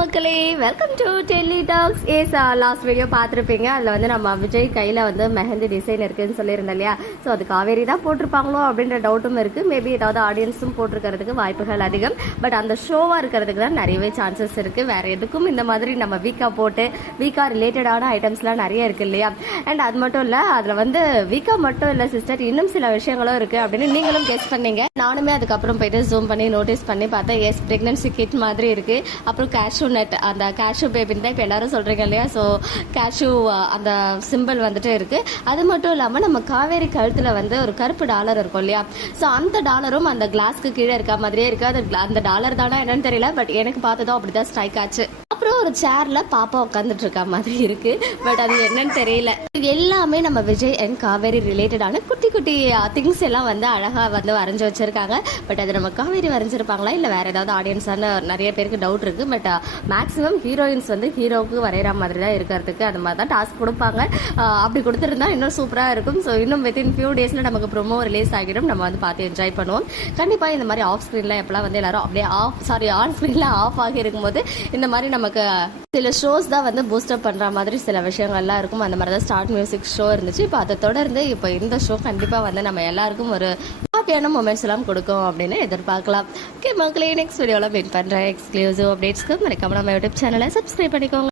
மக்களே, welcome to Delhi talks. Last video பார்த்துருப்பீங்க. அதில் வந்து நம்ம விஜய் கையில் வந்து மெஹந்தி டிசைன் இருக்குன்னு சொல்லியிருந்தோம் இல்லையா. ஸோ அது காவேரி தான் போட்டிருப்பாங்களோ அப்படின்ற டவுட்டும் இருக்குது. மேபி ஏதாவது ஆடியன்ஸும் போட்டிருக்கிறதுக்கு வாய்ப்புகள் அதிகம். பட் அந்த ஷோவாக இருக்கிறதுக்கு தான் நிறையவே சான்சஸ் இருக்குது. வேறு எதுக்கும் இந்த மாதிரி நம்ம வீக்காக போட்டு வீக்காக ரிலேட்டடான ஐட்டம்ஸ்லாம் நிறைய இருக்குது இல்லையா. அண்ட் அது மட்டும் இல்லை, அதில் வந்து வீக்காக மட்டும் இல்லை சிஸ்டர், இன்னும் சில விஷயங்களும் இருக்குது அப்படின்னு நீங்களும் கெஸ் பண்ணீங்க. நானுமே அதுக்கப்புறம் போயிட்டு ஜூம் பண்ணி நோட்டீஸ் பண்ணி பார்த்தேன். எஸ், ப்ரெக்னன்சி கிட் மாதிரி இருக்குது. அப்புறம் கேஷ்யூ நட், அந்த கேஷ்யூ பேபின்னு தான் இப்போ எல்லாரும் சொல்கிறீங்க இல்லையா. ஸோ கேஷ்யூ அந்த சிம்பிள் வந்துட்டு இருக்குது. அது மட்டும் இல்லாமல் நம்ம காவேரி கழுத்தில் வந்து ஒரு கருப்பு டாலர் இருக்கும் இல்லையா. ஸோ அந்த டாலரும் அந்த கிளாஸ்க்கு கீழே இருக்க மாதிரியே இருக்குது. அது அந்த டாலர் தானா என்னன்னு தெரியல, பட் எனக்கு பார்த்ததும் அப்படி தான் ஸ்ட்ரைக் ஆச்சு. அப்புறம் ஒரு சேர்ல பாப்பா உட்காந்துட்டு இருக்க மாதிரி இருக்கு, பட் அது என்னன்னு தெரியல. இது எல்லாமே நம்ம விஜய் அண்ட் காவேரி ரிலேட்டடான குட்டி குட்டி திங்ஸ் எல்லாம் வந்து அழகா வந்து வரைஞ்சி வச்சிருக்காங்க. பட் அது நம்ம காவேரி வரைஞ்சிருப்பாங்களா இல்லை வேற ஏதாவது ஆடியன்ஸான நிறைய பேருக்கு டவுட் இருக்கு. பட் மேக்ஸிமம் ஹீரோயின்ஸ் வந்து ஹீரோவுக்கு வரைகிற மாதிரி தான் இருக்கிறதுக்கு அந்த மாதிரி தான் டாஸ்க் கொடுப்பாங்க. அப்படி கொடுத்துருந்தா இன்னும் சூப்பராக இருக்கும். ஸோ இன்னும் வித்தின் ஃபியூ டேஸில் நமக்கு ப்ரோமோ ரிலீஸ் ஆகிடும். நம்ம வந்து பார்த்து என்ஜாய் பண்ணுவோம். கண்டிப்பாக இந்த மாதிரி ஆஃப் ஸ்க்ரீனில் எப்போலாம் வந்து எல்லாரும் அப்படியே ஆன் ஸ்க்ரீனில் ஆஃப் ஆகி இருக்கும்போது இந்த மாதிரி நமக்கு சில ஷோஸ் தான் வந்து பூஸ்டப் பண்ணுற மாதிரி சில விஷயங்கள்லாம் இருக்கும். அந்த மாதிரி தான் ஸ்டார்ட் மியூசிக் ஷோ இருந்துச்சு. இப்போ அதை தொடர்ந்து இப்போ இந்த ஷோ கண்டிப்பாக வந்து நம்ம எல்லாருக்கும் ஒரு ஹாப்பியான மொமெண்ட்ஸ் எல்லாம் கொடுக்கும் அப்படின்னு எதிர்பார்க்கலாம். ஓகே மக்களே, நெக்ஸ்ட் வீடியோவில் வெயிட் பண்ணுறேன். எக்ஸ்க்ளூசிவ் அப்டேட்ஸ்க்கு மறக்காம நம்ம யூடியூப் சேனலை சப்ஸ்கிரைப் பண்ணிக்கோங்க.